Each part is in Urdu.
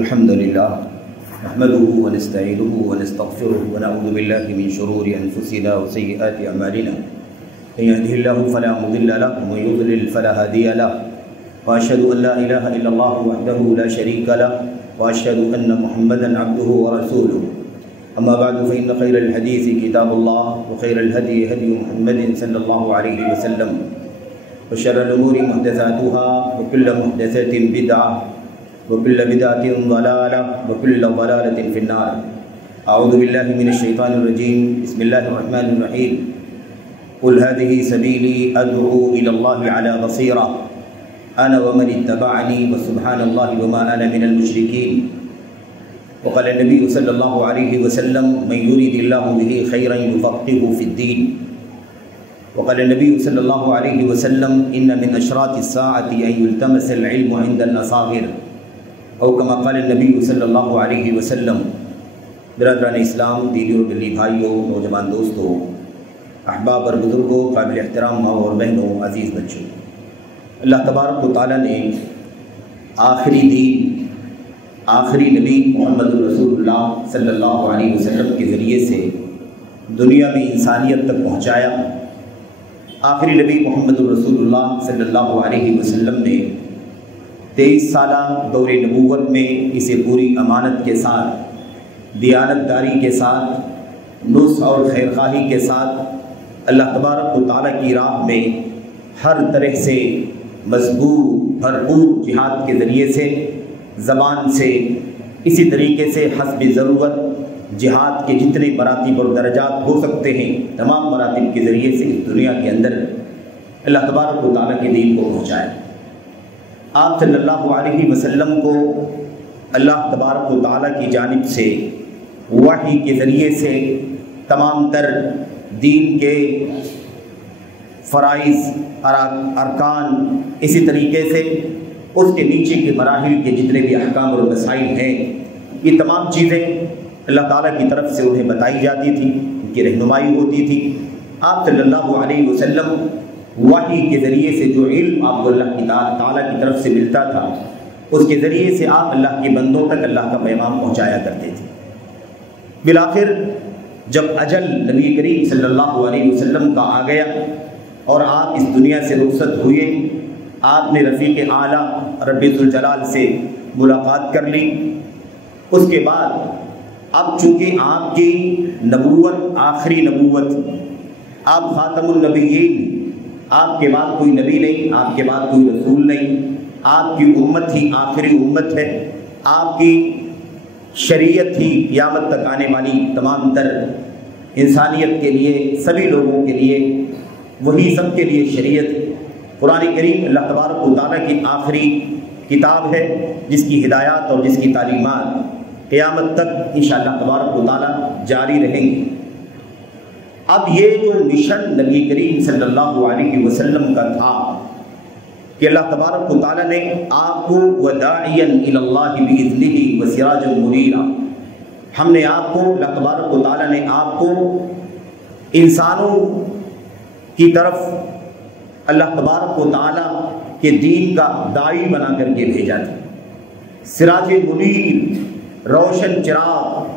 الحمد لله نحمده ونستعينه ونستغفره ونعوذ بالله من شرور أنفسنا وسيئات أعمالنا من يهده الله فلا مضل له ومن يضلل فلا هادي له وأشهد أن لا إله إلا الله وحده لا شريك له وأشهد أن محمدا عبده ورسوله أما بعد فإن خير الحديث كتاب الله وخير الهدي هدي محمد صلى الله عليه وسلم وشر الأمور محدثاتها وكل محدثة بدعة وكل بدعة ضلالة وكل ضلالة في النار. أعوذ بالله من الشيطان الرجيم. بسم الله الرحمن الرحيم. قل هذه سبيلي أدعو إلى الله على بصيرة أنا ومن اتبعني وسبحان الله وما أنا من المشركين. وقال النبي صلى الله عليه وسلم من يريد الله به خيرا يفقهه في الدين. وقال النبي صلى الله عليه وسلم إن من أشراط الساعة أن يلتمس العلم عند الأصاغر او كما قال النبی صلی اللہ علیہ وسلم. برادران اسلام، دینی اور دلی بھائیوں، نوجوان دوستوں، احباب اور بزرگوں، قابل احترام ماں اور بہنوں، عزیز بچوں، اللہ تبارک و تعالیٰ نے آخری دین، آخری نبی محمد رسول اللہ صلی اللہ علیہ وسلم کے ذریعے سے دنیا میں انسانیت تک پہنچایا. آخری نبی محمد رسول اللہ صلی اللہ علیہ وسلم نے 23 سالہ دور نبوت میں اسے پوری امانت کے ساتھ، دیانت داری کے ساتھ، نصح اور خیرخواہی کے ساتھ اللہ تبارک و تعالیٰ کی راہ میں ہر طرح سے مضبوط بھرپور جہاد کے ذریعے سے، زبان سے، اسی طریقے سے حسب ضرورت جہاد کے جتنے مراتب اور درجات ہو سکتے ہیں تمام مراتب کے ذریعے سے اس دنیا کے اندر اللہ تبارک و تعالیٰ کے دین کو پہنچائے. آپ صلی اللہ علیہ وسلم کو اللہ تبارک و تعالیٰ کی جانب سے وحی کے ذریعے سے تمام تر دین کے فرائض، ارکان، اسی طریقے سے اس کے نیچے کے مراحل کے جتنے بھی احکام اور مسائل ہیں، یہ تمام چیزیں اللہ تعالیٰ کی طرف سے انہیں بتائی جاتی تھی، ان کی رہنمائی ہوتی تھی. آپ صلی اللہ علیہ وسلم وحی کے ذریعے سے جو علم آپ کو اللہ کی تعالیٰ کی طرف سے ملتا تھا، اس کے ذریعے سے آپ اللہ کے بندوں تک اللہ کا پیغام پہنچایا کرتے تھے. بالآخر جب اجل نبی کریم صلی اللہ علیہ وسلم کا آ گیا اور آپ اس دنیا سے رخصت ہوئے، آپ نے رفیق اعلیٰ رب ذوالجلال سے ملاقات کر لی. اس کے بعد اب چونکہ آپ کی نبوت آخری نبوت، آپ خاتم النبیین، آپ کے بعد کوئی نبی نہیں، آپ کے بعد کوئی رسول نہیں، آپ کی امت ہی آخری امت ہے. آپ کی شریعت ہی قیامت تک آنے والی تمام تر انسانیت کے لیے، سبھی لوگوں کے لیے، وہی سب کے لیے شریعت. قرآن کریم اللہ تبارک و تعالیٰ کی آخری کتاب ہے جس کی ہدایات اور جس کی تعلیمات قیامت تک انشاءاللہ تبارک و تعالیٰ جاری رہیں گی. اب یہ جو مشن نبی کریم صلی اللہ علیہ وسلم کا تھا کہ اللہ تبارک و تعالیٰ نے آپ کو وداعیا الی اللہ باذنہ وسراجا منیرا، ہم نے آپ کو، اللہ تبارک و تعالیٰ نے آپ کو انسانوں کی طرف اللہ تبارک و تعالیٰ کے دین کا داعی بنا کر کے بھیجا تھا. سراج منیر، روشن چراغ،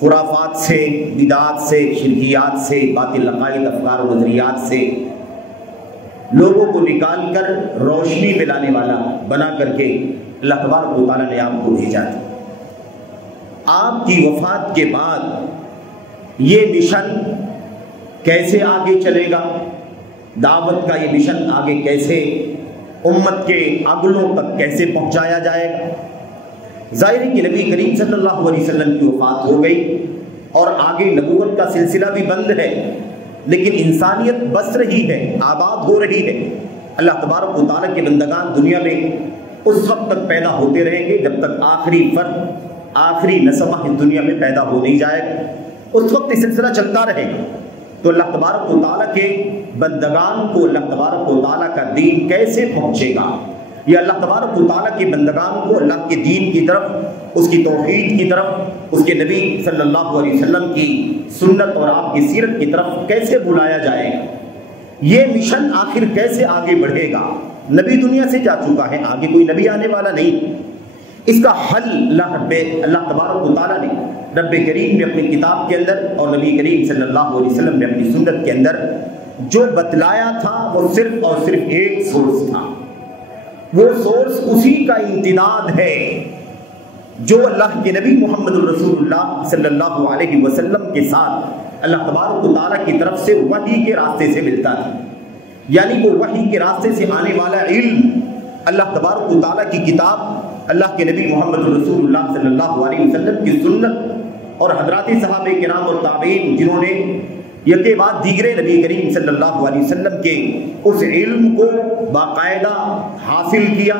خرافات سے، بدعات سے، شرکیات سے، باطل عقائد، افکار و نظریات سے لوگوں کو نکال کر روشنی میں لانے والا بنا کر کے اللہ تبارک و تعالیٰ نے آپ کو بھیجا تھا. آپ کی وفات کے بعد یہ مشن کیسے آگے چلے گا، دعوت کا یہ مشن آگے کیسے امت کے اگلوں تک کیسے پہنچایا جائے گا. ظاہر ہے کہ نبی کریم صلی اللہ علیہ وسلم کی وفات ہو گئی اور آگے نبوت کا سلسلہ بھی بند ہے، لیکن انسانیت بس رہی ہے، آباد ہو رہی ہے. اللہ تبارک و تعالیٰ کے بندگان دنیا میں اس وقت تک پیدا ہوتے رہیں گے جب تک آخری فرد، آخری نسمہ اس دنیا میں پیدا ہو نہیں جائے گا، اس وقت یہ سلسلہ چلتا رہے گا. تو اللہ تبارک و تعالیٰ کے بندگان کو اللہ تبارک و تعالیٰ کا دین کیسے پہنچے گا، یہ اللہ تبارک و تعالیٰ کے بندگان کو اللہ کے دین کی طرف، اس کی توحید کی طرف، اس کے نبی صلی اللہ علیہ وسلم کی سنت اور آپ کی سیرت کی طرف کیسے بلایا جائے گا، یہ مشن آخر کیسے آگے بڑھے گا. نبی دنیا سے جا چکا ہے، آگے کوئی نبی آنے والا نہیں. اس کا حل اللہ تبارک و تعالیٰ نے رب کریم نے اپنی کتاب کے اندر اور نبی کریم صلی اللہ علیہ وسلم نے اپنی سنت کے اندر جو بتلایا تھا وہ صرف اور صرف ایک سورس تھا. وہ سورس اسی کا امتداد ہے جو اللہ کے نبی محمد الرسول اللہ صلی اللہ علیہ وسلم کے ساتھ اللہ تبارک و تعالیٰ کی طرف سے وحی کے راستے سے ملتا تھا. یعنی وہ وحی کے راستے سے آنے والا علم اللہ تبارک و تعالیٰ کی کتاب، اللہ کے نبی محمد الرسول اللہ صلی اللہ علیہ وسلم کی سنت اور حضرات صحابہ کرام اور تابعین جنہوں نے یکے بعد دیگرے نبی کریم صلی اللہ علیہ وسلم کے اس علم کو باقاعدہ حاصل کیا،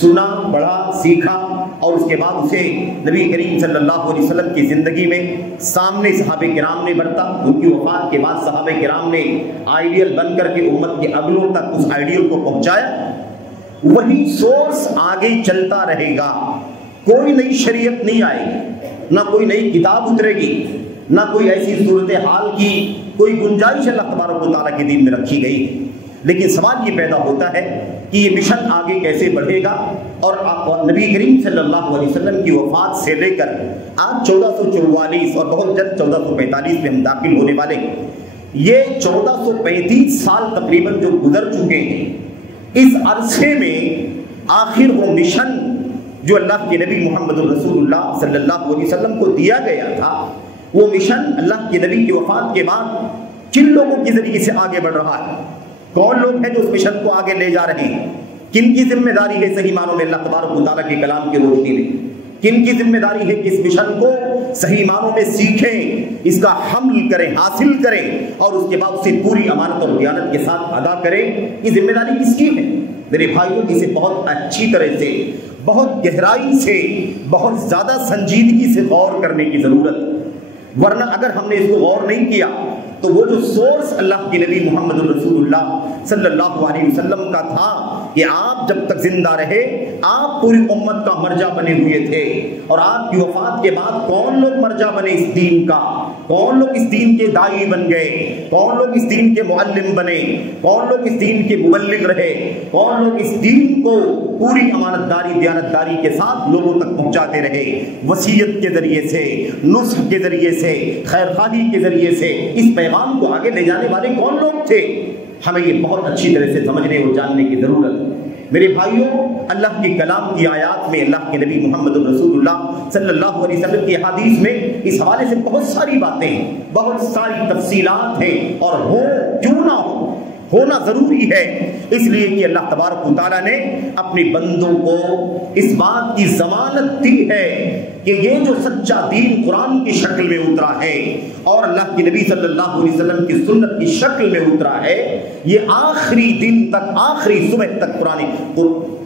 سنا، پڑھا، سیکھا اور اس کے بعد اسے نبی کریم صلی اللہ علیہ وسلم کی زندگی میں سامنے صحابہ کرام نے برتا. ان کی وفات کے بعد صحابہ کرام نے آئیڈیل بن کر کے امت کے اگلوں تک اس آئیڈیل کو پہنچایا. وہی سورس آگے چلتا رہے گا. کوئی نئی شریعت نہیں آئے گی، نہ کوئی نئی کتاب اترے گی، نہ کوئی ایسی صورتحال کی کوئی گنجائش اللہ تبارک و تعالیٰ کے دین میں رکھی گئی. لیکن سوال یہ پیدا ہوتا ہے کہ یہ مشن آگے کیسے بڑھے گا. اور نبی کریم صلی اللہ علیہ وسلم کی وفات سے لے کر آج 1444 اور بہت جلد 1445 میں ہم داخل ہونے والے، یہ 1435 سال تقریباً جو گزر چکے ہیں، اس عرصے میں آخر وہ مشن جو اللہ کے نبی محمد الرسول اللہ صلی اللہ علیہ وسلم کو دیا گیا تھا، وہ مشن اللہ کے نبی کی وفات کے بعد کن لوگوں کے ذریعے سے آگے بڑھ رہا ہے؟ کون لوگ ہیں جو اس مشن کو آگے لے جا رہے ہیں؟ کن کی ذمہ داری ہے صحیح معنوں میں اللہ تبارک و تعالیٰ کے کلام کی روشنی میں؟ کن کی ذمہ داری ہے کہ اس مشن کو صحیح معنوں میں سیکھیں، اس کا حمل کریں، حاصل کریں اور اس کے بعد اسے پوری امانت اور دیانت کے ساتھ ادا کریں؟ یہ ذمہ داری کس کی ہے؟ میرے بھائیوں، اسے بہت اچھی طرح سے، بہت گہرائی سے، بہت زیادہ سنجیدگی سے غور کرنے کی ضرورت. ورنہ اگر ہم نے اس کو غور نہیں کیا تو وہ جو سورس اللہ کے نبی محمد الرسول اللہ صلی اللہ علیہ وسلم کا تھا کہ آپ جب تک زندہ رہے آپ پوری امت کا مرجع بنے ہوئے تھے، اور آپ کی وفات کے بعد کون لوگ مرجع بنے اس دین کا، کون لوگ اس دین کے داعی بن گئے، کون لوگ اس دین کے معلم بنے، کون لوگ اس دین کے مبلغ رہے، کون لوگ اس دین کو پوری امانت داری دیانت داری کے ساتھ لوگوں تک پہنچاتے رہے، وصیت کے ذریعے سے، نصح کے ذریعے سے، خیر خواہی کے ذریعے سے اس پیغام کو آگے لے جانے والے کون لوگ تھے؟ ہمیں یہ بہت اچھی طرح سے سمجھنے اور جاننے کی ضرورت ہے. میرے بھائیوں، اللہ کے کلام کی آیات میں اللہ کے نبی محمد الرسول اللہ صلی اللہ علیہ وسلم کی حدیث میں اس حوالے سے بہت ساری باتیں ہیں، بہت ساری تفصیلات ہیں، اور ہو کیوں نہ ہو، ہونا ضروری ہے، اس لیے کہ اللہ تبارک و تعالیٰ نے اپنے بندوں کو اس بات کی ضمانت دی ہے کہ یہ جو سچا دین قرآن کی شکل میں اترا ہے اور اللہ کے نبی صلی اللہ علیہ وسلم کی سنت کی شکل میں اترا ہے، یہ آخری دن تک، آخری صبح تک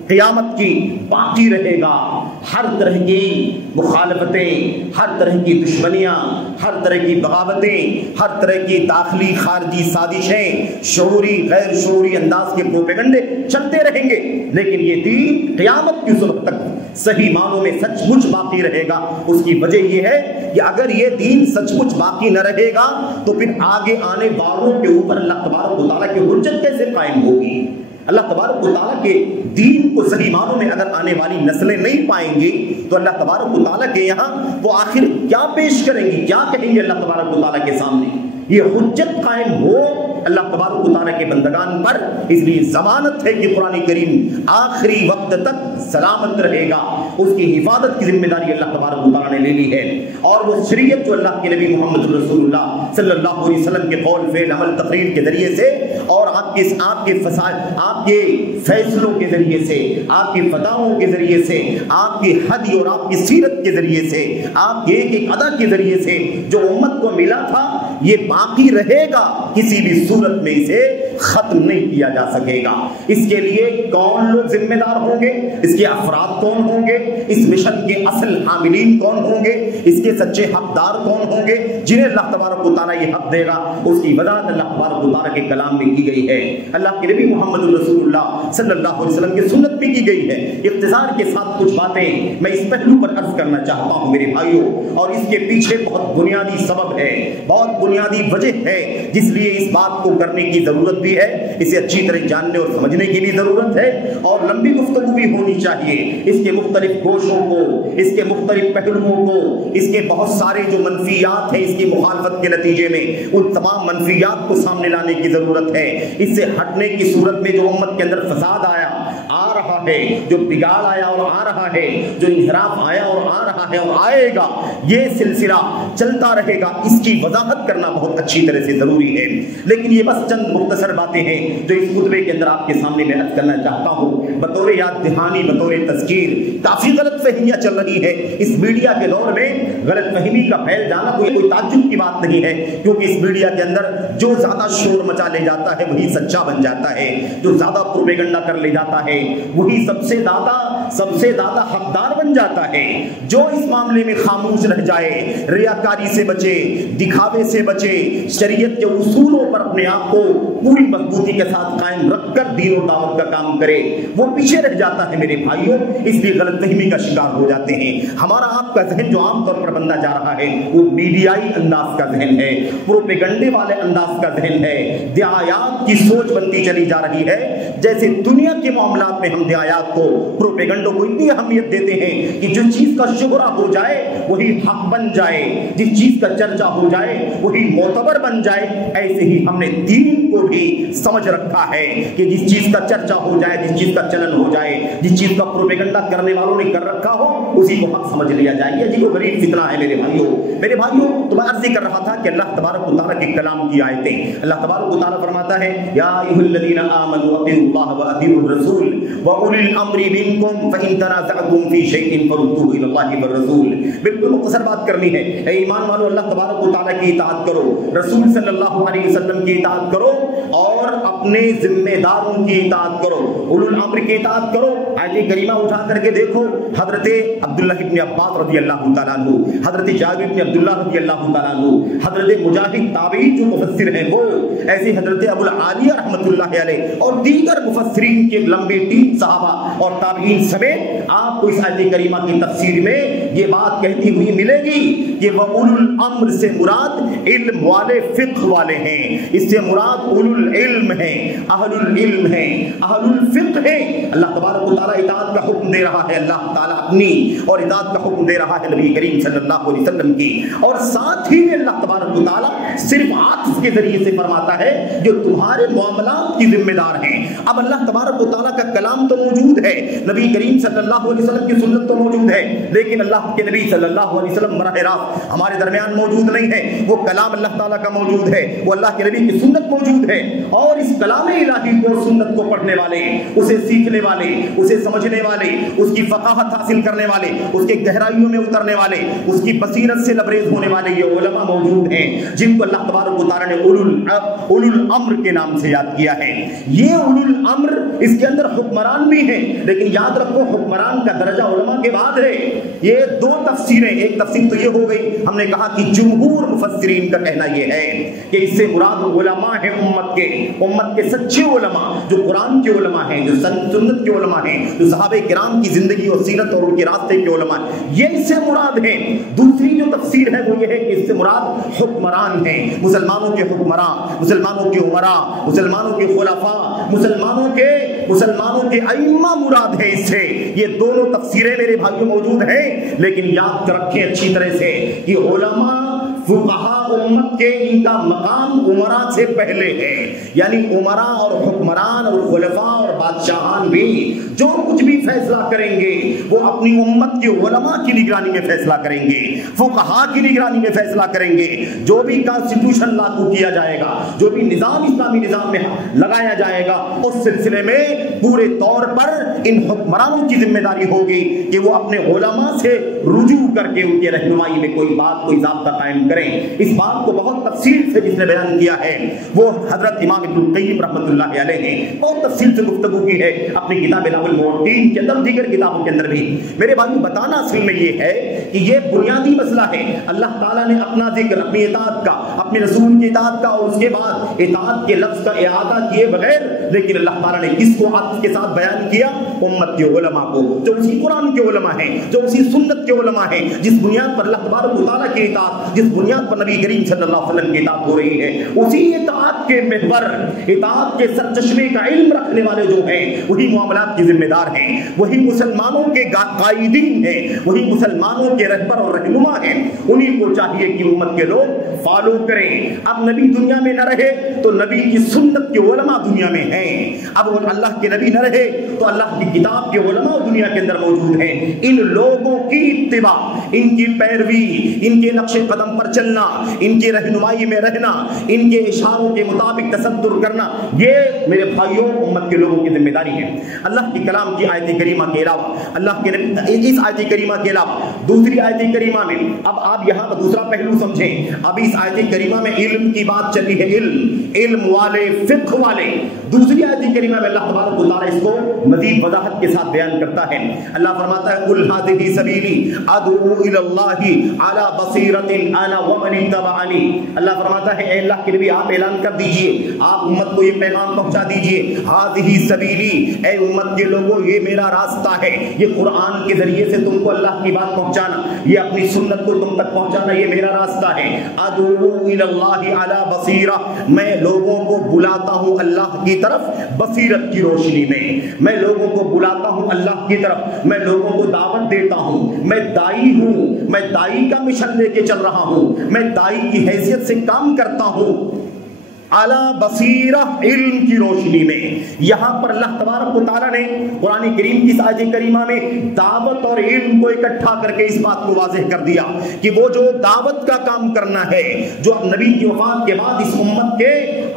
قیامت کی باقی رہے گا. ہر طرح کی مخالفتیں، ہر طرح کی دشمنیاں، ہر طرح کی بغاوتیں، ہر طرح کی داخلی خارجی سازشیں، شعوری غیر شعوری انداز کے پروپیگنڈے چلتے رہیں گے، لیکن یہ دین قیامت کی صبح تک صحیح معنوں میں سچ مچ باقی رہے گا. اس کی وجہ یہ ہے کہ اگر یہ دین سچ مچ باقی نہ رہے گا تو پھر آگے آنے والوں کے اوپر اللہ تبارک و تعالیٰ کی حجت کیسے قائم ہوگی؟ اللہ تبارک و تعالیٰ کے دین کو صحیح معنوں میں اگر آنے والی نسلیں نہیں پائیں گی تو اللہ تبارک و تعالیٰ کے یہاں وہ آخر کیا پیش کریں گی، کیا کہیں گے اللہ تبارک و تعالیٰ کے سامنے؟ یہ حجت قائم ہو اللہ تبارک و تعالیٰ کے بندگان پر، اس لیے ضمانت ہے کہ قرآن کریم آخری وقت تک سلامت رہے گا. اس کی حفاظت کی ذمہ داری اللہ تبارک و تعالیٰ نے لے لی ہے، اور وہ شریعت جو اللہ کے نبی محمد رسول اللہ صلی اللہ علیہ وسلم کے قول فعل عمل تقریر کے ذریعے سے اور آپ کے فیصلوں کے ذریعے سے، آپ کی فتاووں کے ذریعے سے، آپ کی حدیث اور آپ کی سیرت کے ذریعے سے، آپ کے ایک ایک ادا کے ذریعے سے جو امت کو ملا تھا یہ باقی رہے گا، کسی بھی صورت میں اسے ختم نہیں کیا جا سکے گا. اس کے لیے کون لوگ ذمہ دار ہوں گے، اس کے افراد کون ہوں گے، اس مشن کے اصل حاملین کون ہوں گے، اس کے سچے حقدار کون ہوں گے جنہیں اللہ تبارک و تعالیٰ یہ حق دے گا، اس کی وضاحت اللہ تبارک و تعالیٰ کے کلام میں کی گئی ہے. اللہ کے نبی محمد رسول اللہ صلی اللہ علیہ وسلم کی سنت بھی کی گئی ہے. اختصار کے ساتھ کچھ باتیں میں اس پہلو پر عرض کرنا چاہتا ہوں میرے بھائیوں، اور اس کے پیچھے بہت بنیادی سبب ہے، بہت بنیادی وجہ ہے جس لیے اس بات کو کرنے کی ضرورت بھی ضروری ہے, اسے اچھی طرح جاننے اور سمجھنے کی بھی ضرورت ہے, اور لمبی گفتگو بھی ہونی چاہیے اس کے مختلف گوشوں کو, اس کے مختلف پہلوؤں کو, اس کے بہت سارے جو منفیات ہیں اس کی مخالفت کے نتیجے میں ان تمام منفیات کو سامنے لانے کی ضرورت ہے. اس سے ہٹنے کی صورت میں جو امت کے اندر فساد آ رہا ہے, جو بگاڑ آیا اور آ رہا ہے, جو انحراف آیا اور آ رہا ہے اور آئے گا, یہ سلسلہ چلتا رہے گا, اس کی وضاحت کرنا بہت اچھی طرح سے ضروری ہے. لیکن یہ بس چند مختصر باتیں ہیں جو اس خطبے کے اندر آپ کے سامنے میں عرض کرنا چاہتا ہوں بطور یاد دہانی, بطور تذکیر. کافی غلط فہمیاں چل رہی ہے اس میڈیا کے دور میں. غلط فہمی کا پھیل جانا کوئی تعجب کی بات نہیں ہے, کیونکہ اس میڈیا کے اندر جو زیادہ شور مچا لے جاتا ہے وہی سچا بن جاتا ہے, جو زیادہ پروپیگنڈا کر لے جاتا ہے وہی سب سے زیادہ حقدار بن جاتا ہے. جو اس معاملے میں خاموش رہ جائے, ریاکاری سے بچے, دکھاوے سے بچے, شریعت کے اصولوں پر اپنے آپ کو پوری مضبوطی کے ساتھ قائم رکھ کر دین و دعوت کا کام کرے, وہ پیچھے رہ جاتا ہے میرے بھائیوں, اس لیے غلط فہمی کا شکار ہو جاتے ہیں. ہمارا آپ کا ذہن جو عام طور پر بنتا جا رہا ہے وہ میڈیائی انداز کا ذہن ہے, پروپیگنڈے والے انداز کا ذہن ہے, دعایات کی سوچ بنتی چلی جا رہی ہے. جیسے دنیا کے معاملات میں ہم دعایات کو, پروپیگنڈوں کو اتنی اہمیت دیتے ہیں کہ جو چیز کا شہرہ ہو جائے وہی حق بن جائے, جس چیز کا چرچا ہو جائے وہی معتبر بن جائے, ایسے ہی ہم نے دین کو بھی سمجھ رکھا ہے کہ جس چیز کا چرچا ہو جائے, جس چیز کا چلن ہو جائے, جس چیز کا پروپیگنڈا کرنے والوں نے کر رکھا ہو اسی کو حق سمجھ لیا جائے. یہ جی کو غریب فتنہ ہے میرے بھائیوں. تو میں عرض کر رہا تھا کہ اللہ تبارک و تعالیٰ کے کلام کی آیتیں, اللہ تبارک و تعالیٰ فرماتا ہے یا ایھا الذین آمنوا اطیعوا اللہ واطیعوا الرسول واولی الامر منکم فان تنازعتم فی شیء فردوہ الی اللہ والرسول. بالکل مختصر بات کرنی ہے. اے ایمان والو, اللہ تبارک و تعالیٰ کی اطاعت کرو, رسول صلی اللہ علیہ وسلم کی اطاعت کرو, اور اپنے ذمہ داروں کی اطاعت کرو, اولو الامر کی اطاعت کرو. آیت کریمہ اٹھا کر کے دیکھو, حضرت عبداللہ ابن عباس رضی اللہ تعالیٰ عنہ, حضرت جابر بن عبداللہ رضی اللہ تعالیٰ عنہ, حضرت مجاہد تابعی جو مفسر ہیں وہ, ایسے حضرت ابو العالیہ رحمۃ اللہ علیہ اور دیگر مفسرین کے لمبی ٹیم صحابہ اور تابعین سمیت آپ کو اس آیت کریمہ کی تفسیر میں یہ بات کہتی ہوئی ملے گی کہ وَأُولُو الْأَمْرِ سے مراد علم والے, فقہ والے ہیں. اس سے مراد اولو العلم ہیں, اہل العلم ہیں, اہل الفقہ ہیں. اللہ تبارک و تعالیٰ اطاعت کا حکم دے رہا ہے, اللہ تعالیٰ اپنی, اور اطاعت کا حکم دے رہا ہے نبی کریم صلی اللہ علیہ وسلم کی. اور ساتھ ہی میں اللہ تبارک و تعالیٰ صرف عطف کے ذریعے سے فرماتا ہے جو تمہارے معاملات کی ذمہ دار ہیں. اب اللہ تبارک و تعالیٰ کا کلام تو موجود ہے, نبی کریم صلی اللہ علیہ وسلم کی سنت تو موجود ہے, لیکن اللہ کے نبی صلی اللہ علیہ وسلم براہ راست ہمارے درمیان موجود نہیں ہے. وہ کلام اللہ تعالیٰ کا موجود ہے, وہ اللہ کے نبی کی سنت موجود ہے, اور اس کلام الہی کو, سنت کو پڑھنے والے, اسے سیکھنے والے, اسے سمجھنے والے, اس کی فقاہت حاصل کرنے والے, اس کے گہرائیوں میں اترنے والے, اس کی بصیرت سے لبریز ہونے والے یہ علماء موجود ہیں جن کو اللہ تبارک و تعالیٰ نے اولو الامر کے نام سے یاد کیا ہے. یہ اولو الامر, اس کے اندر حکمران بھی ہیں, لیکن یاد رکھو حکمران کا درجہ علماء کے بعد ہے. یہ دو تفسیریں, ایک تفسیر تو یہ ہو گئی, ہم نے کہا کہ جمہور مفسرین کا کہنا یہ ہے کہ اس سے مراد علماء ہیں امت کے سچے علماء, جو قرآن کے علماء ہیں, جو سنت کے علماء ہیں, جو صحابہ کرام کی زندگی اور سیرت اور ان کے راستے کے علماء, یہ اس سے مراد ہیں. دوسری جو تفسیر ہے وہ یہ ہے کہ اس سے مراد حکمران ہیں, مسلمانوں کے حکمران, مسلمانوں کے عمراء, مسلمانوں کے خلفاء, مسلمانوں کے ائمہ مراد ہے اس سے. یہ دونوں تفسیریں میرے بھائیوں موجود ہیں, لیکن یاد رکھیں اچھی طرح سے کہ علماء فقہاء امت کے, ان کا مقام عمراء سے پہلے ہے. یعنی عمراء اور حکمران اور خلفاء اور بادشاہان بھی جو کچھ بھی فیصلہ کریں گے وہ اپنی امت کے علماء کی نگرانی میں فیصلہ کریں گے, فقہاء کی نگرانی میں فیصلہ کریں گے. جو بھی کانسٹیٹیوشن لاگو کیا جائے گا, جو بھی نظام اسلامی نظام میں لگایا جائے گا, اس سلسلے میں پورے طور پر ان حکمرانوں کی ذمہ داری ہوگی کہ وہ اپنے علماء سے رجوع کر کے ان کے رہنمائی میں کوئی بات, کوئی ضابطہ قائم کریں. اس بات کو بہت تفصیل سے جس نے بیان کیا ہے وہ حضرت امام ابن القیم رحمۃ اللہ علیہ نے بہت تفصیل سے گفتگو کی ہے اپنی کتاب اعلام الموقعین کے اندر, دیگر کتابوں کے اندر بھی. میرے بھائیوں, بتانا اصل میں یہ ہے کہ یہ بنیادی مسئلہ ہے۔ اللہ تعالیٰ نے اپنا ذکر اپنی اطاعت کا، اپنے رسول کی اطاعت کا اور اس کے بعد اطاعت کے لفظ کا اعادہ کیے بغیر، لیکن اللہ تعالیٰ نے کس کو عطف کے ساتھ بیان کیا؟ امت کے علماء کو، جو اسی قرآن کے علماء ہیں، جو اسی سنت کے علماء ہیں، جس بنیاد پر اللہ تبارک و تعالیٰ کی اطاعت، جس بنیاد پر نبی کریم صلی اللہ علیہ وسلم کی اطاعت ہو رہی ہے، اسی اطاعت کے محور، اطاعت کے سرچشمے کا علم رکھنے والے جو ہیں وہی معاملات کی ذمہ دار ہیں، وہی مسلمانوں کے قائدین ہیں، وہی مسلمانوں کے رہبر اور رہنما ہیں۔ انہی کو چاہیے کہ امت کے لوگ فالو کریں۔ اب نبی دنیا میں نہ رہے تو نبی کی سنت کے علماء دنیا میں ہیں، اب اللہ کے نبی نہ رہے تو اللہ کی کتاب کے علماء دنیا کے اندر موجود ہیں۔ ان لوگوں کی اتباع، ان کی پیروی، ان کے نقش قدم پر چلنا، ان کی رہنمائی میں رہنا، ان کے اشاروں کے مطابق تصدر کرنا، یہ میرے بھائیوں امت کے لوگوں کی ذمہ داری ہے۔ اللہ کے کلام کی آیت کریمہ کے علاوہ، اللہ کے اس آیت کریمہ کے علاوہ دوسری آیت کریمہ میں، اب آپ یہاں پر دوسرا پہلو سمجھیں، اب اس آیت کریمہ میں علم کی بات چلی ہے، علم والے، فقہ والے۔ دوسری آیت کریمہ میں اللہ تبارک و تعالیٰ اس کو مزید وضاحت کے ساتھ بیان کرتا ہے۔ اللہ فرماتا ہے قُلْ هَٰذِهِ سَبِيلِي أَدْعُو إِلَى اللَّهِ عَلَىٰ بَصِيرَةٍ أَنَا وَمَنِ اتَّبَعَنِي۔ اللہ فرماتا ہے اے اللہ کے نبی آپ اعلان کر دیجئے، آپ امت کو یہ پیغام پہنچا دیجئے، هَٰذِهِ سَبِيلِي، اے امت کے لوگوں یہ میرا راستہ ہے، یہ قرآن کے ذریعے سے تم کو اللہ کی بات پہنچانا، یہ اپنی سنت کو تم تک پہنچانا، یہ میرا راستہ ہے۔ أَدْعُو إِلَى اللَّهِ عَلَىٰ بَصِيرَةٍ، میں لوگوں کو بلاتا ہوں اللہ کی طرف بصیرت کی روشنی میں، میں لوگوں کو بلاتا ہوں اللہ کی طرف، میں لوگوں کو دعوت دیتا ہوں، میں دائی ہوں، میں دائی کا مشن لے کے چل رہا ہوں، میں دائی کی حیثیت سے کام کرتا ہوں۔ اعلیٰ بصیرہ، علم کی روشنی میں۔ یہاں پر اللہ تبارک و تعالیٰ نے قرآن کریم کی آیت کریمہ میں دعوت اور علم کو اکٹھا کر کے اس بات کو واضح کر دیا کہ وہ جو دعوت کا کام کرنا ہے، جو نبی کی وفات کے بعد اس امت کے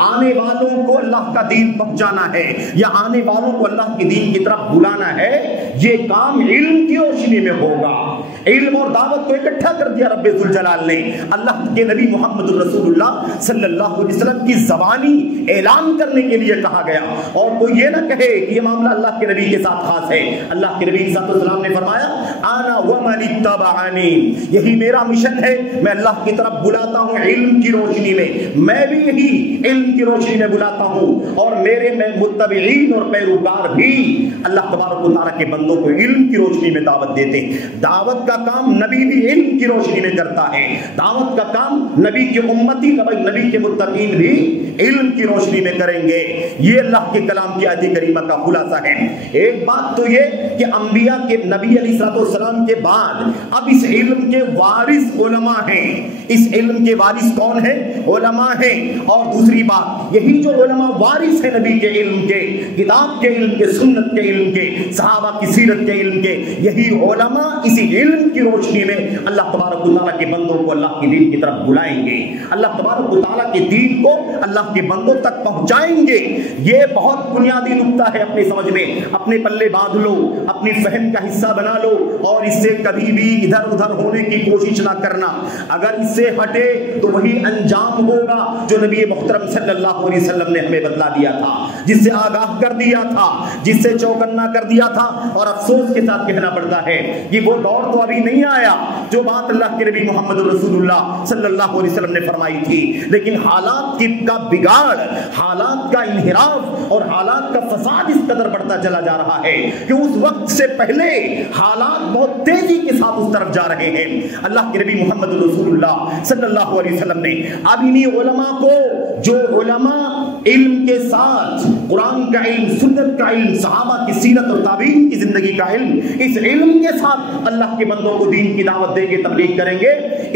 آنے والوں کو اللہ کا دین پہنچانا ہے یا آنے والوں کو اللہ کے دین کی طرف بلانا ہے، یہ کام علم کی روشنی میں ہوگا۔ علم اور دعوت کو اکٹھا کر دیا رب ذوالجلال نے۔ اللہ کے نبی محمد رسول اللہ صلی اللہ علیہ وسلم کی زبانی اعلان کرنے کے لیے کہا گیا، اور کوئی یہ نہ کہے کہ یہ معاملہ اللہ کے نبی کے ساتھ خاص ہے۔ اللہ کے نبی صلی اللہ علیہ وسلم نے فرمایا انا ومن اتبعنی، یہی میرا مشن ہے، میں اللہ کی طرف بلاتا ہوں علم کی روشنی میں، میں بھی یہی علم کی روشنی میں بلاتا ہوں، اور میرے متبعین اور پیروکار بھی اللہ تبارک و تعالیٰ کے بندوں کو علم کی روشنی میں دعوت دیتے ہیں۔ دعوت کا کام نبی بھی علم کی روشنی میں کرتا ہے، دعوت کا کام نبی کے امتی، نبی کے متقین بھی علم کی روشنی میں کریں گے۔ یہ اللہ کے کلام کی آیت کریمہ کا خلاصہ ہے۔ ایک بات تو یہ کہ انبیاء کے نبی علیہ السلام کے بعد اب اس علم کے وارث علماء ہیں۔ اس علم کے وارث کون ہیں؟ علماء ہیں۔ اور دوسری بات یہی جو علماء وارث ہیں نبی کے علم کے، کتاب کے علم کے، سنت کے علم کے، صحابہ کی سیرت کے علم کے، یہی علماء اسی علم کی روشنی میں اللہ تبارک و تعالیٰ کے بندوں کو اللہ کے دین کی طرف بلائیں گے، اللہ تبارک و تعالیٰ کے دین کو اللہ کے بندوں تک پہنچائیں گے۔ یہ بہت بنیادی نقطہ ہے، اپنی سمجھ میں اپنے پلے باندھ لو، اپنی فہم کا حصہ بنا لو، اور اس سے کبھی بھی ادھر ادھر ہونے کی کوشش نہ کرنا۔ اگر اس سے ہٹے تو وہی انجام ہوگا جو نبی محترم صلی اللہ علیہ وسلم نے ہمیں بتلا دیا تھا، جس سے آگاہ کر دیا تھا، جس سے چوکنا کر دیا تھا۔ اور افسوس کے ساتھ کہنا پڑتا ہے کہ وہ دور تو ابھی نہیں آیا جو بات اللہ کے نبی محمد رسول اللہ صلی اللہ علیہ وسلم نے فرمائی تھی، لیکن حالات کا بگاڑ، حالات کا انحراف اور حالات کا فساد اس قدر بڑھتا چلا جا رہا ہے کہ اس وقت سے پہلے حالات بہت تیزی کے ساتھ اس طرف جا رہے ہیں۔ اللہ کے نبی محمد رسول اللہ صلی اللہ علیہ وسلم نے اب انہی علماء کو، جو علماء علم کے ساتھ قرآن کا علم، سنت کا علم، صحابہ کی سیرت اور تابعین کی زندگی کا علم، اس علم کے ساتھ اللہ کے بندوں کو دین کی دعوت دے کے تبلیغ کریں گے،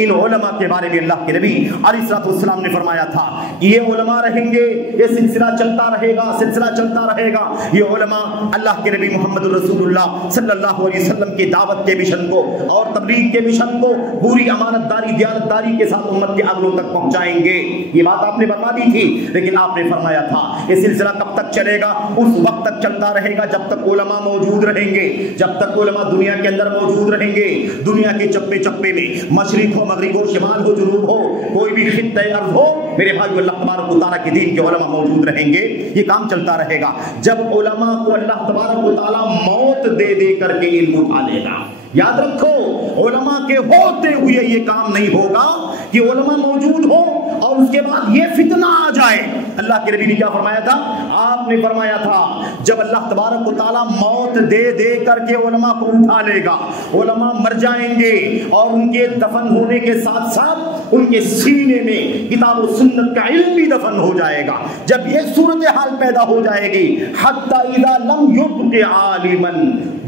ان علماء کے بارے میں اللہ کے نبی علیہ السلام نے فرمایا تھا کہ یہ علماء رہیں گے، یہ سلسلہ چلتا رہے گا، سلسلہ چلتا رہے گا۔ یہ علماء اللہ کے نبی محمد رسول اللہ صلی اللہ علیہ وسلم کی دعوت کے مشن کو اور تبلیغ کے مشن کو پوری امانت داری، دیانت داری کے ساتھ امت کے اگلوں تک پہنچائیں گے۔ یہ بات آپ نے بتا دی تھی، لیکن آپ نے فرمایا تھا یہ سلسلہ کب تک چلے گا؟ اس وقت تک چلتا رہے گا جب تک علماء موجود رہیں گے، جب تک علماء دنیا کے اندر موجود رہیں گے۔ دنیا کے چپے چپے میں، مشرق ہو، مغرب ہو، شمال ہو، جنوب ہو، کوئی بھی خطہ ارض ہو، میرے بھائی اللہ تبارک و تعالیٰ کے دین کے علماء موجود رہیں گے۔ یہ کام چلتا رہے گا جب علماء کو اللہ تبارک و تعالیٰ موت دے دے کر کے علم اٹھا لے گا۔ یاد رکھو، علماء کے ہوتے ہوئے یہ کام نہیں ہوگا کہ علماء موجود ہوں اور اس کے بعد یہ فتنہ آ جائے۔ اللہ کے نبی نے کیا فرمایا تھا؟ آپ نے فرمایا تھا جب اللہ تبارک و تعالیٰ موت دے دے کر کے علماء کو اٹھا لے گا، علماء مر جائیں گے اور ان کے دفن ہونے کے ساتھ ساتھ ان کے سینے میں کتاب و سنت کا علم بھی دفن ہو جائے گا۔ جب یہ صورتحال پیدا ہو جائے گی حتی اذا لم یبق عالما،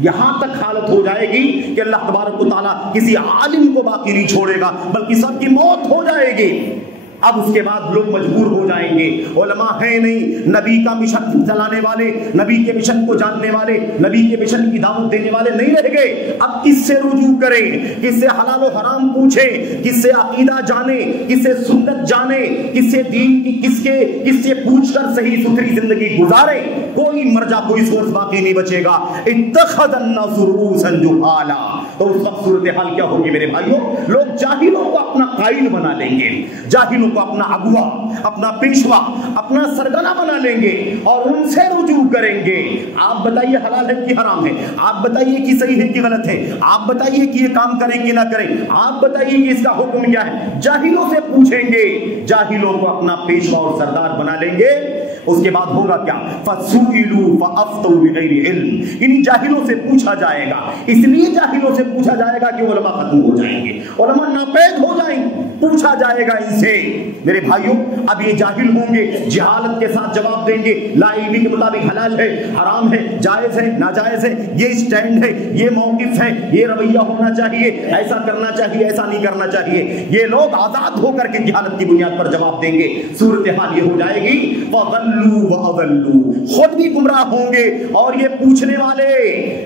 یہاں تک حالت ہو جائے گی کہ اللہ تبارک و تعالیٰ کسی عالم کو باقی نہیں چھوڑے گا بلکہ سب کی موت ہو جائے گی۔ اب اس کے بعد لوگ مجبور ہو جائیں گے، علماء ہیں نہیں، نبی کا مشن چلانے والے، نبی کے مشن کو جاننے والے، نبی کے مشن کی دعوت دینے والے نہیں رہ گئے۔ اب کس سے رجوع کریں؟ کس سے حلال و حرام پوچھیں؟ کس سے عقیدہ جانے؟ کس سے سنت جانے؟ کس سے دین کی کس سے پوچھ کر صحیح ستھری زندگی گزارے؟ کوئی مرجع، کوئی سورس باقی نہیں بچے گا۔ اتخذ الناس رؤوسا جہالا، تو اس وقت صورتحال کیا ہوگی میرے بھائیوں؟ لوگ جاہلوں کو اپنا قائد بنا لیں گے، جاہلوں کو اپنا اگوا، اپنا پیشوا، اپنا سرگنا بنا لیں گے اور ان سے رجوع کریں گے۔ آپ بتائیے حلال ہے کہ حرام ہے، آپ بتائیے کہ صحیح ہے کہ غلط ہے، آپ بتائیے کہ یہ کام کریں کہ نہ کریں، آپ بتائیے کہ اس کا حکم کیا ہے۔ جاہلوں سے پوچھیں گے، جاہلوں کو اپنا پیشوا اور سردار بنا لیں گے۔ اس کے بعد ہوگا کیا؟ فَسُئِلُوا فَأَفْتَوْا بِغَيْرِ عِلْمٍ، انہی جاہلوں سے پوچھا جائے گا۔ اس لیے جاہلوں سے پوچھا جائے گا کہ علماء ختم ہو جائیں گے، علماء ناپید ہو جائیں گے، پوچھا جائے گا ان سے۔ میرے بھائیوں اب یہ جاہل ہوں گے، جہالت کے ساتھ جواب دیں گے، لا علمی کے مطابق حلال ہے، حرام ہے، جائز ہے، ناجائز ہے، یہ سٹینڈ ہے، یہ موقف ہے، یہ رویہ ہونا چاہیے، ایسا کرنا چاہیے، ایسا نہیں کرنا چاہیے۔ یہ لوگ آزاد ہو کر کے جہالت کی بنیاد پر جواب دیں گے۔ صورتحال یہ ہو جائے گی وَضَلُّوا وَأَضَلُّوا، خود بھی گمراہ ہوں گے اور یہ پوچھنے والے،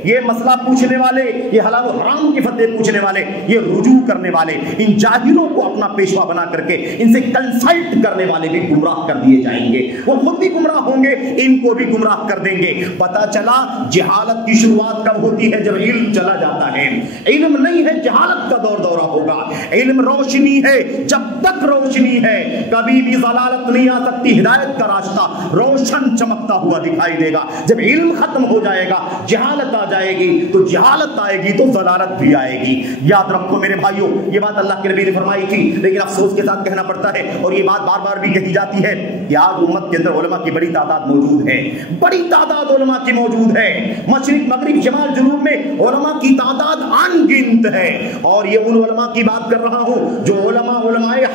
یہ مسئلہ پوچھنے والے، یہ حلال و حرام کی فتوے پوچھنے والے، یہ رجوع کرنے والے، ان جاہلوں کو اپنا پیشوا بنا کر کے ان سے کنسلٹ کرنے والے بھی گمراہ کر دیے جائیں گے۔ وہ خود بھی گمراہ ہوں گے، ان کو بھی گمراہ کر دیں گے۔ پتہ چلا جہالت کی شروعات کب ہوتی ہے؟ جب علم چلا جاتا ہے۔ علم نہیں ہے جہالت کا دور دورہ ہوگا۔ علم روشنی ہے، جب تک روشنی ہے کبھی بھی ضلالت نہیں آ سکتی۔ ہدایت کا راستہ روشن چمکتا ہوا دکھائی دے گا۔ جب علم ختم ہو جائے گا، جہالت آ جائے گی، تو جہالت آئے گی تو ضلالت بھی آئے گی۔ یاد رکھو میرے بھائیوں، یہ بات اللہ کے نبی نے فرمائی تھی، لیکن افسوس کے ساتھ کہنا پڑتا ہے اور یہ بات بار بار بھی کہی جاتی ہے کہ آج امت کے اندر علماء کی بڑی تعداد موجود ہے، بڑی تعداد علماء کی موجود ہے۔ مشرق مغرب شمال جنوب میں علماء کی تعداد ان گنت ہے، اور یہ ان علماء کی بات کر رہا ہوں جو علماء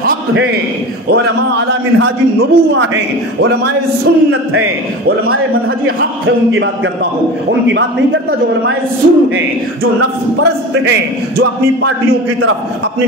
حق ہیں، علماء علی منہاج النبوہ ہیں، علماء سنت ہیں، علماء منہج حق ہیں، ان کی بات کرتا ہوں۔ ان کی بات نہیں کرتا جو علماء سو ہیں، جو نفس پرست ہیں، جو اپنی پارٹیوں کی طرف، اپنے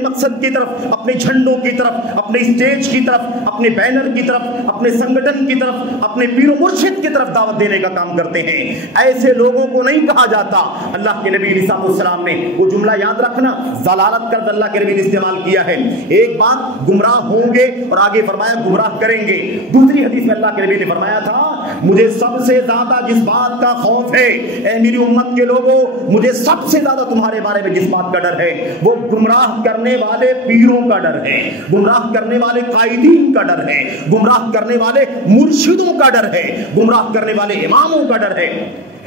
مقصد کی طرف، اپنے جھنڈوں کی طرف، اپنے اسٹیج کی طرف، اپنے بینر کی طرف، اپنے سنگٹن کی طرف، اپنے پیر و مرشد کی طرف دعوت دینے کا کام کرتے ہیں۔ ایسے لوگوں کو نہیں کہا جاتا۔ اللہ کے نبی علیہ السلام نے وہ جملہ یاد رکھنا، ضلالت کا اللہ کے نبی نے استعمال کیا ہے۔ ایک بات گمراہ ہوں گے اور آگے فرمایا گمراہ کریں گے۔ دوسری حدیث میں اللہ کے نبی نے فرمایا تھا مجھے سب سے زیادہ جس بات کا خوف ہے، اے میری امت کے لوگوں، مجھے سب سے زیادہ تمہارے بارے میں جس بات کا ڈر ہے وہ گمراہ کرنے والے پیروں کا ڈر ہے، گمراہ کرنے والے قائدین کا ڈر ہے، گمراہ کرنے والے مرشدوں کا ڈر ہے، گمراہ کرنے والے اماموں کا ڈر ہے۔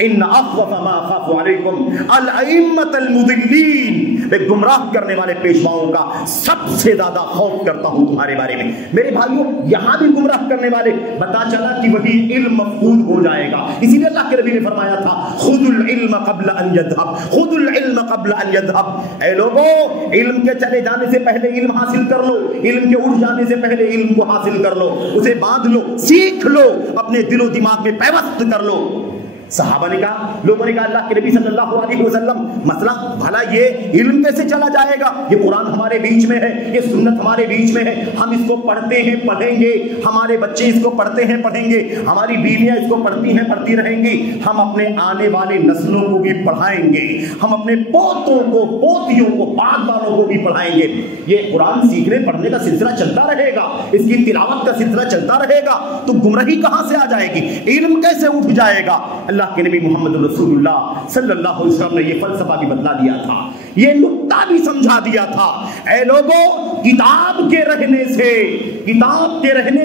ان اخوف ما اخاف علیکم الائمۃ المضلین، میں گمراہ کرنے والے پیشواؤں کا سب سے زیادہ خوف کرتا ہوں تمہارے بارے میں۔ میرے بھائیوں یہاں بھی گمراہ کرنے والے، پتہ چلا کہ وہی علم مفقود ہو جائے گا۔ اسی لیے اللہ کے نبی نے فرمایا تھا خذ العلم قبل ان یذهب، خذ العلم قبل ان یذهب، اے لوگوں علم کے چلے جانے سے پہلے علم حاصل کر لو، علم کے اٹھ جانے سے پہلے علم کو حاصل کر لو، اسے باندھ لو، سیکھ لو، اپنے دل و دماغ میں پیوست کر لو۔ صحابہ نے کہا، لوگوں نے کہا اللہ کے نبی صلی اللہ علیہ وسلم مسئلہ بھلا یہ علم کیسے چلا جائے گا؟ یہ قرآن ہمارے بیچ میں ہے، یہ سنت ہمارے بیچ میں ہے، ہم اس کو پڑھتے ہیں پڑھیں گے، ہمارے بچے اس کو پڑھتے ہیں پڑھیں گے، ہماری بیویاں اس کو پڑھتی ہیں پڑھتی رہیں گی، ہم اپنے آنے والے نسلوں کو بھی پڑھائیں گے، ہم اپنے پوتوں کو پوتیوں کو بعد والوں کو بھی پڑھائیں گے۔ یہ قرآن سیکھنے پڑھنے کا سلسلہ چلتا رہے گا، اس کی تلاوت کا سلسلہ چلتا رہے گا، تو گمراہی کہاں سے آ جائے گی؟ علم کیسے اٹھ جائے گا؟ اللہ کے نبی محمد رسول اللہ صلی اللہ علیہ وسلم نے یہ فلسفہ بھی بتلا دیا تھا، یہ نقطہ بھی سمجھا دیا تھا۔ اے لوگوں کتاب کے رہنے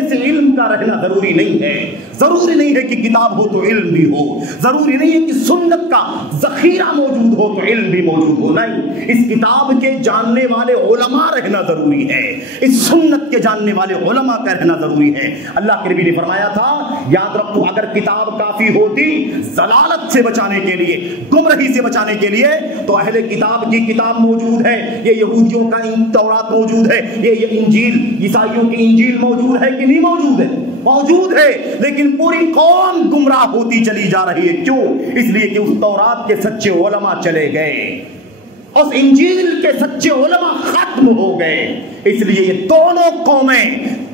سے علم کا رہنا ضروری نہیں ہے، ضروری نہیں ہے کہ کتاب ہو تو علم بھی ہو، ضروری نہیں ہے کہ سنت کا ذخیرہ موجود ہو تو علم بھی موجود ہو، نہیں، اس کتاب کے جاننے والے علماء رہنا ضروری ہے، اس سنت کے جاننے والے علماء کا رہنا ضروری ہے۔ اللہ کے نبی نے فرمایا تھا، یاد رکھو اگر کتاب کافی ہوتی ضلالت سے بچانے کے لیے، گمراہی سے بچانے کے لیے، تو اہل کتاب کی کتاب موجود ہے، یہ یہودیوں کا تورات موجود ہے، یہ انجیل عیسائیوں کی انجیل موجود ہے کہ نہیں موجود ہے؟ موجود ہے، لیکن پوری قوم گمراہ ہوتی چلی جا رہی ہے۔ کیوں؟ اس لیے کہ اس تورات کے سچے علماء چلے گئے، اس انجیل کے سچے علماء ختم ہو گئے، اس لیے یہ دونوں قومیں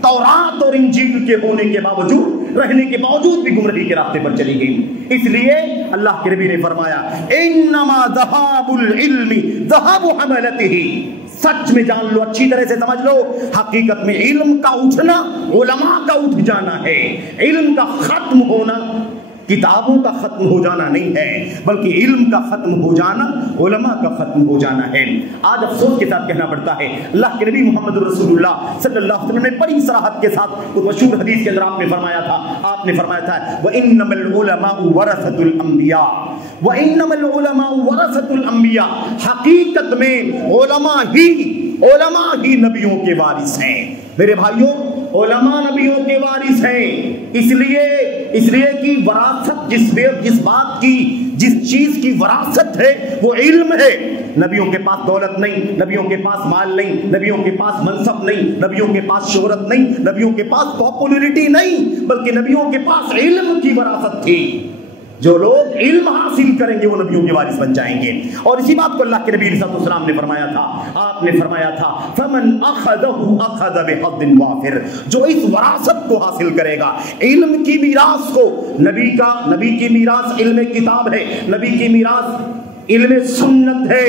تورات اور انجیل کے ہونے کے باوجود، رہنے کے باوجود بھی گمراہی کے راستے پر چلی گئی۔ اس لیے اللہ کے نبی نے فرمایا انما ذهاب العلم ذهاب حملته، سچ میں جان لو، اچھی طرح سے سمجھ لو، حقیقت میں علم کا اٹھنا علماء کا اٹھ جانا ہے، علم کا ختم ہونا کتابوں کا ختم ہو جانا نہیں ہے، بلکہ علم کا ختم ہو جانا علماء کا ختم ہو جانا ہے۔ آج افسوس کے ساتھ کہنا پڑتا ہے، اللہ کے نبی محمد رسول اللہ صلی اللہ علیہ وسلم نے بڑی صراحت کے ساتھ وہ مشہور حدیث کے اندر آپ نے فرمایا تھا وَإِنَّمَا الْعُلَمَاءُ وَرَثَةُ الْأَنْبِيَاءِ وَإِنَّمَا الْعُلَمَاءُ وَرَثَةُ الْأَنْبِيَاءِ، حقیقت میں علماء ہی نبیوں کے وارث ہیں۔ میرے بھائیوں، علماء نبیوں کے وارث ہیں، اس لیے کہ وراثت جس بات کی، جس چیز کی وراثت ہے وہ علم ہے۔ نبیوں کے پاس دولت نہیں، نبیوں کے پاس مال نہیں، نبیوں کے پاس منصب نہیں، نبیوں کے پاس شہرت نہیں، نبیوں کے پاس پاپولرٹی نہیں، بلکہ نبیوں کے پاس علم کی وراثت تھی۔ جو لوگ علم حاصل کریں گے وہ نبیوں کے وارث بن جائیں گے، اور اسی بات کو اللہ کے نبی صلی اللہ علیہ وسلم نے فرمایا تھا، آپ نے فرمایا تھا فمن اخذه اخذ بحظ وافر، جو اس وراثت کو حاصل کرے گا، علم کی میراث کو، نبی کی میراث علم کتاب ہے، نبی کی میراث علم سنت ہے،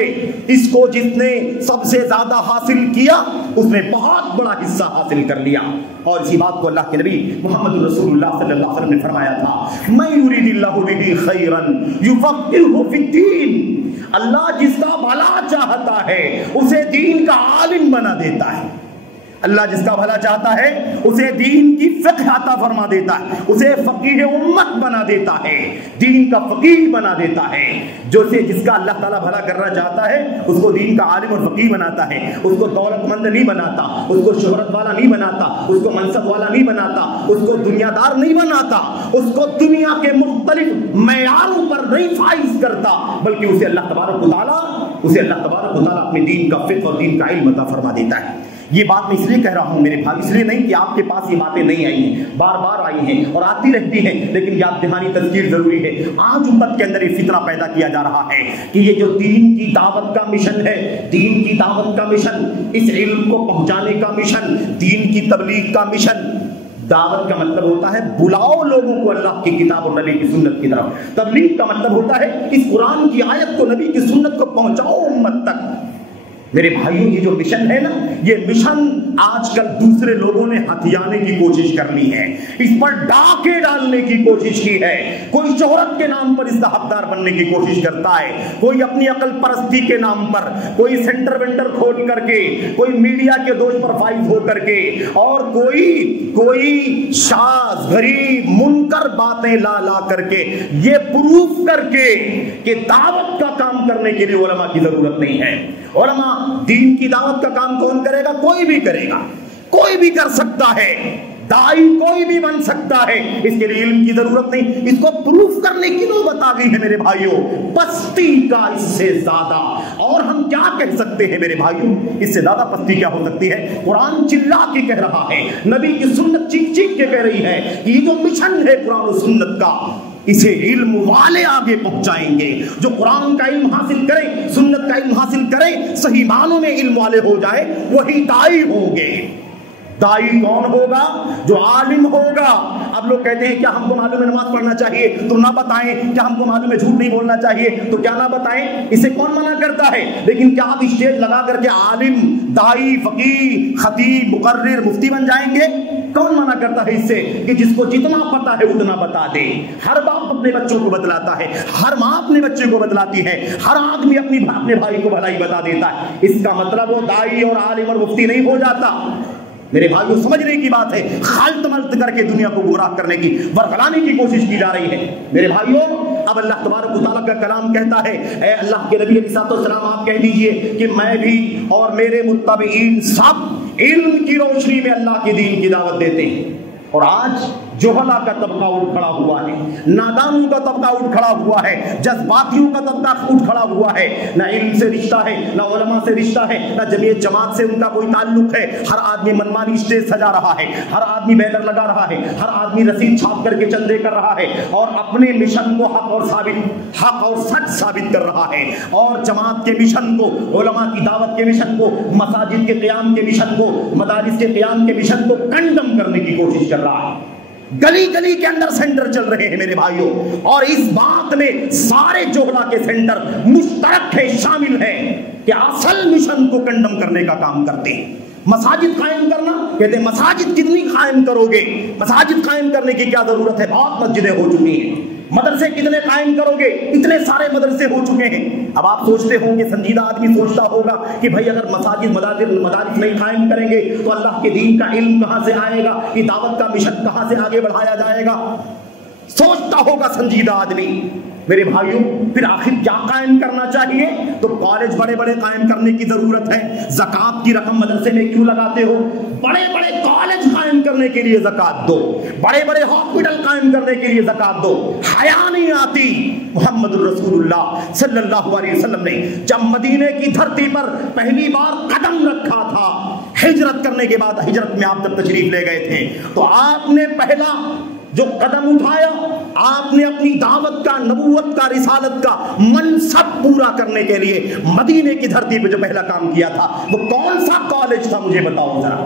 اس کو جس نے سب سے زیادہ حاصل کیا اس نے بہت بڑا حصہ حاصل کر لیا۔ اور اسی بات کو اللہ کے نبی محمد رسول اللہ صلی اللہ علیہ وسلم نے فرمایا تھا مَن يُرِدِ اللَّهُ بِهِ خَيْرًا يُفَقِّهْهُ فِي الدِّينِ، اللہ جس کا بھلا چاہتا ہے اسے دین کا عالم بنا دیتا ہے، اللہ جس کا بھلا چاہتا ہے اسے دین کی فقہ عطا فرما دیتا ہے، اسے فقیہ امت بنا دیتا ہے، دین کا فقیہ بنا دیتا ہے۔ جس کا اللہ تعالیٰ بھلا کرنا چاہتا ہے اس کو دین کا عالم اور فقیہ بناتا ہے، اس کو دولت مند نہیں بناتا، اس کو شہرت والا نہیں بناتا، اس کو منصب والا نہیں بناتا، اس کو دنیا دار نہیں بناتا، اس کو دنیا کے مختلف معیاروں پر نہیں فائز کرتا، بلکہ اسے اللہ تبارک و تعالیٰ اپنے دین کا فقہ اور دین کا علم عطا فرما دیتا ہے۔ یہ بات میں اس لیے کہہ رہا ہوں میرے بھائی، اس لیے نہیں کہ آپ کے پاس یہ باتیں نہیں آئی ہیں، بار بار آئی ہیں اور آتی رہتی ہیں، لیکن یاد دہانی تذکیر ضروری ہے۔ آج امت کے اندر یہ فتنہ پیدا کیا جا رہا ہے کہ یہ جو دین کی دعوت کا مشن ہے، دین کی دعوت کا مشن، اس علم کو پہنچانے کا مشن، دین کی تبلیغ کا مشن، دعوت کا مطلب ہوتا ہے بلاؤ لوگوں کو اللہ کی کتاب اور نبی کی سنت کی طرف، تبلیغ کا مطلب ہوتا ہے اس قرآن کی آیت کو، نبی کی سنت کو پہنچاؤ امت تک۔ میرے بھائیوں، یہ جو مشن ہے نا، یہ مشن آج کل دوسرے لوگوں نے ہتھیانے کی کوشش کر لی ہے، اس پر ڈاکے ڈالنے کی کوشش کی ہے۔ کوئی شہرت کے نام پر اس کا حقدار بننے کی کوشش کرتا ہے، کوئی اپنی عقل پرستی کے نام پر، کوئی سینٹر وینٹر کھول کر کے، کوئی میڈیا کے دوش پر فائز ہو کر کے، اور کوئی شاذ غریب منکر باتیں لا کر کے یہ پروف کر کے کہ دعوت کا کام کرنے کے لیے علماء کی ضرورت نہیں ہے۔ علماء دین کی دعوت کا کام کون کرے گا؟ کوئی بھی کرے گا، کوئی بھی کر سکتا ہے، دائی کوئی بھی بن سکتا ہے، اس کے لیے علم کی ضرورت نہیں۔ اس کو پروف کرنے کی نوبت آ گئی ہے میرے بھائیوں، پستی کا اس سے زیادہ اور ہم کیا کہہ سکتے ہیں میرے بھائیوں؟ اس سے زیادہ پستی کیا ہو سکتی ہے؟ قرآن چلا کے کہہ رہا ہے، نبی کی سنت چیخ چیخ کے کہہ رہی ہے، یہ جو مشن ہے قرآن و سنت کا، اسے علم والے آگے پہنچائیں گے۔ جو قرآن کا علم حاصل کریں، سنت کا علم حاصل کریں، صحیح معنوں میں علم والے ہو جائے، وہی دائی ہوں گے۔ دائی کون ہوگا؟ جو عالم ہوگا۔ اب لوگ کہتے ہیں کیا ہم کو معلوم ہے نماز پڑھنا چاہیے تو نہ بتائیں، کیا ہم کو معلوم ہے جھوٹ نہیں بولنا چاہیے تو کیا نہ بتائیں؟ اسے کون منع کرتا ہے؟ لیکن کیا آپ اسٹیج لگا کر کے عالم، دائی، فقیہ، خطیب، مقرر، مفتی بن جائیں گے؟ کون منع کرتا ہے اس سے کہ جس کو جتنا پتا ہے اتنا بتا دے؟ ہر باپ اپنے بچوں کو بتلاتا ہے، ہر ماں اپنے بچے کو بتلاتی ہے، ہر آدمی اپنے بھائی کو بھلائی بتا دیتا ہے۔ اس کا مطلب وہ دائی اور عالم اور مفتی نہیں ہو جاتا۔ میرے بھائیوں سمجھنے کی بات ہے، خالت ملت کر کے دنیا کو گمراہ کرنے کی، ورگلانے کی کوشش کی جا رہی ہے۔ میرے بھائیوں اب اللہ تبارک و تعالیٰ کا کلام کہتا ہے، اے اللہ کے نبی علیہ السلام آپ کہہ دیجئے کہ میں بھی اور میرے متبعین سب علم کی روشنی میں اللہ کے دین کی دعوت دیتے ہیں۔ اور آج جوہلا کا طبقہ اٹھ کھڑا ہوا ہے، نادانوں کا طبقہ اٹھ کھڑا ہوا ہے، جذباتیوں کا طبقہ اٹھ کھڑا ہوا ہے، نہ علم سے رشتہ ہے، نہ علماء سے رشتہ ہے، نہ جمعیت جماعت سے ان کا کوئی تعلق ہے۔ ہر آدمی منمانی اسٹیج سجا رہا ہے، ہر آدمی بینر لگا رہا ہے، ہر آدمی رسید چھاپ کر کے چندے کر رہا ہے اور اپنے مشن کو حق اور سچ ثابت کر رہا ہے، اور جماعت کے مشن کو، علماء کی دعوت کے مشن کو، مساجد کے قیام کے مشن کو، مدارس کے قیام کے مشن کو کنڈم کرنے کی کوشش کر رہا ہے۔ گلی گلی کے اندر سینٹر چل رہے ہیں میرے بھائیوں، اور اس بات میں سارے جوہلا کے سینٹر مشترک ہے، شامل ہیں کہ اصل مشن کو کنڈم کرنے کا کام کرتے ہیں۔ مساجد قائم کرنا، کہتے ہیں مساجد کتنی قائم کرو گے؟ مساجد قائم کرنے کی کیا ضرورت ہے؟ بہت مسجدیں ہو چکی ہیں۔ مدرسے کتنے قائم کرو گے؟ اتنے سارے مدرسے ہو چکے ہیں۔ اب آپ سوچتے ہوں گے، سنجیدہ آدمی سوچتا ہوگا کہ بھائی اگر مساجد مدارس نہیں قائم کریں گے تو اللہ کے دین کا علم کہاں سے آئے گا؟ یہ دعوت کا مشن کہاں سے آگے بڑھایا جائے گا؟ سوچتا ہوگا سنجیدہ آدمی۔ میرے بھائیوں پھر آخر کیا قائم کرنا چاہیے؟ تو کالج بڑے بڑے قائم کرنے کی ضرورت ہے۔ زکوٰۃ کی رقم مدرسے میں کیوں لگاتے ہو؟ بڑے بڑے کالج قائم کرنے کے لیے زکوٰۃ دو، بڑے بڑے ہاسپٹل قائم کرنے کے لیے زکوٰۃ دو۔ حیا نہیں آتی؟ محمد الرسول اللہ صلی اللہ علیہ وسلم نے جب مدینے کی دھرتی پر پہلی بار قدم رکھا تھا، ہجرت کرنے کے بعد، ہجرت میں آپ جب تشریف لے گئے تھے، تو آپ نے پہلا جو قدم اٹھایا، آپ نے اپنی دعوت کا، نبوت کا، رسالت کا منصب پورا کرنے کے لیے مدینے کی دھرتی پہ جو پہلا کام کیا تھا وہ کون سا کالج تھا؟ مجھے بتاؤ ذرا،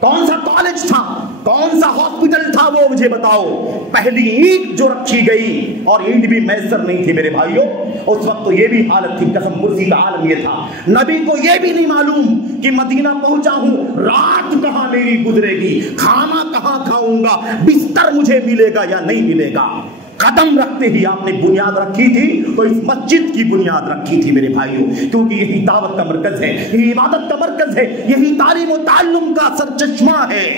کون سا کالج تھا، کون سا ہاسپٹل تھا؟ وہ مجھے بتاؤ۔ پہلی اینٹ جو رکھی گئی، اور اینٹ بھی میسر نہیں تھی میرے بھائیوں، اس وقت تو یہ بھی حالت تھی، قسم پرسی کا عالم یہ تھا، نبی کو یہ بھی نہیں معلوم کہ مدینہ پہنچا ہوں، رات کہاں میری گزرے گی، کھانا کہاں کھاؤں گا، بستر مجھے ملے گا یا نہیں ملے گا۔ قدم رکھتے ہی آپ نے بنیاد رکھی تھی، تو اس مسجد کی بنیاد رکھی تھی میرے بھائیوں، کیونکہ یہی دعوت کا مرکز ہے، یہی عبادت کا مرکز ہے، یہی تعلیم و تعلم کا سرچشمہ ہے۔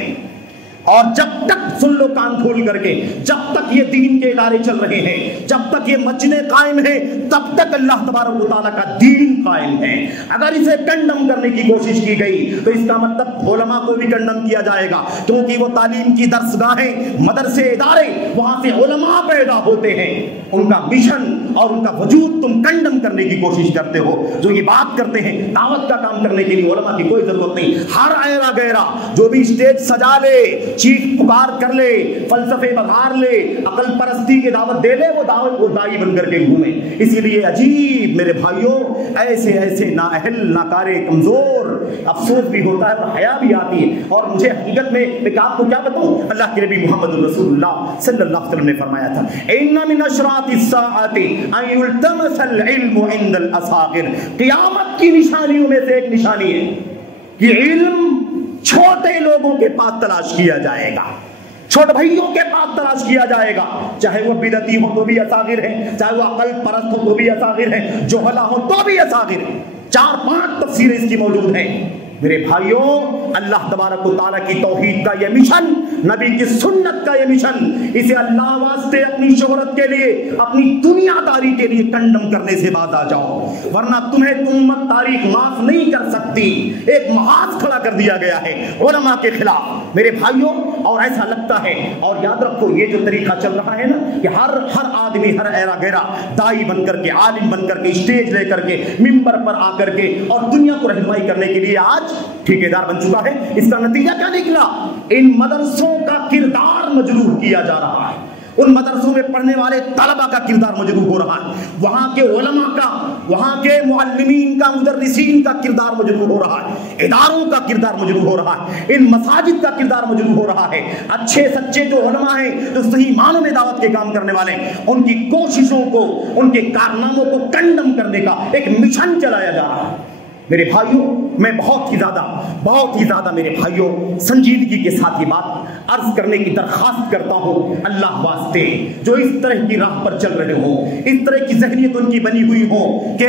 اور جب تک، سن لو کان کھول کر کے، جب تک یہ دین کے ادارے چل رہے ہیں، جب تک یہ مسجدیں قائم ہیں، تب تک اللہ تبارک و تعالیٰ کا دین قائم ہے۔ اگر اسے کنڈم کرنے کی کوشش کی گئی تو اس کا مطلب علماء کو بھی کنڈم کیا جائے گا، کیونکہ وہ تعلیم کی درسگاہیں، مدرسے، ادارے، وہاں سے علماء پیدا ہوتے ہیں، ان کا مشن اور ان کا وجود تم کنڈم کرنے کی کوشش کرتے ہو۔ جو یہ بات کرتے ہیں دعوت کا کام کرنے کے لیے علماء کی کوئی ضرورت نہیں، ہر ایرا گیرا جو بھی اسٹیج سجا لے، چیخ پکار کر لے، فلسفے بغار لے، عقل پرستی کی دعوت دے لے، وہ دعوت کو دائی بن کر کے گھومے۔ اسی لیے عجیب میرے بھائیوں، ایسے ایسے نااہل، ناکارے، کمزور، افسوس بھی ہوتا ہے اور حیا بھی آتی ہے۔ اور مجھے حقیقت میں آپ کو کیا بتاؤں، اللہ کے نبی محمد رسول اللہ صلی اللہ علیہ وسلم نے فرمایا تھا، ان من اشراط الساعۃ ان یلتمس العلم عند الاصاغر، قیامت کی نشانیوں میں سے ایک نشانی ہے کہ علم چھوٹے لوگوں کے پاس تلاش کیا جائے گا، چھوٹے بھائیوں کے پاس تلاش کیا جائے گا، چاہے وہ بدعتی ہو تو بھی اصاغر ہیں، چاہے وہ عقل پرست ہو تو بھی اصاغر ہیں، جوہلا ہو تو بھی اصاغر ہیں۔ 4-5 تفسیریں اس کی موجود ہیں میرے بھائیوں۔ اللہ تبارک و تعالیٰ کی توحید کا یہ مشن، نبی کی سنت کا یہ مشن، اسے اللہ واسطے اپنی شہرت کے لیے، اپنی دنیا داری کے لیے کنڈم کرنے سے باز آ جاؤ، ورنہ تمہیں امت تاریخ معاف نہیں کر سکتی۔ ایک محاذ کھڑا کر دیا گیا ہے علماء کے خلاف میرے بھائیوں، اور ایسا لگتا ہے، اور یاد رکھو یہ جو طریقہ چل رہا ہے نا کہ ہر آدمی، ہر ایرا گیرا دائی بن کر کے، عالم بن کر کے، اسٹیج لے کر کے، ممبر پر آ کر کے اور دنیا کو رہنمائی کرنے کے لیے آج ٹھیکیدار بن چکا ہے۔ اس کا نتیجہ کیا نکلا؟ ان مدرسوں کا کردار مجروح کیا جا رہا ہے، ان مدرسوں میں پڑھنے والے طلبہ کا کردار مجروح ہو رہا ہے، وہاں کے علماء کا، وہاں کے معلمین کا، مدرسین کا کردار مجروح ہو رہا ہے، اداروں کا کردار مجروح ہو رہا ہے، ان مساجد کا کردار مجروح ہو رہا ہے۔ اچھے سچے جو علماء ہیں، جو صحیح معنوں میں دعوت کے کام کرنے والے ہیں، ان کی کوششوں کو، ان کے کارناموں کو کنڈم کرنے کا ایک مشن چلایا جا رہا ہے۔ میرے بھائیوں میں بہت ہی زیادہ میرے بھائیوں سنجیدگی کے ساتھ یہ بات عرض کرنے کی درخواست کرتا ہوں، اللہ واسطے جو اس طرح کی راہ پر چل رہے ہوں، اس طرح کی ذہنیت ان کی بنی ہوئی ہو کہ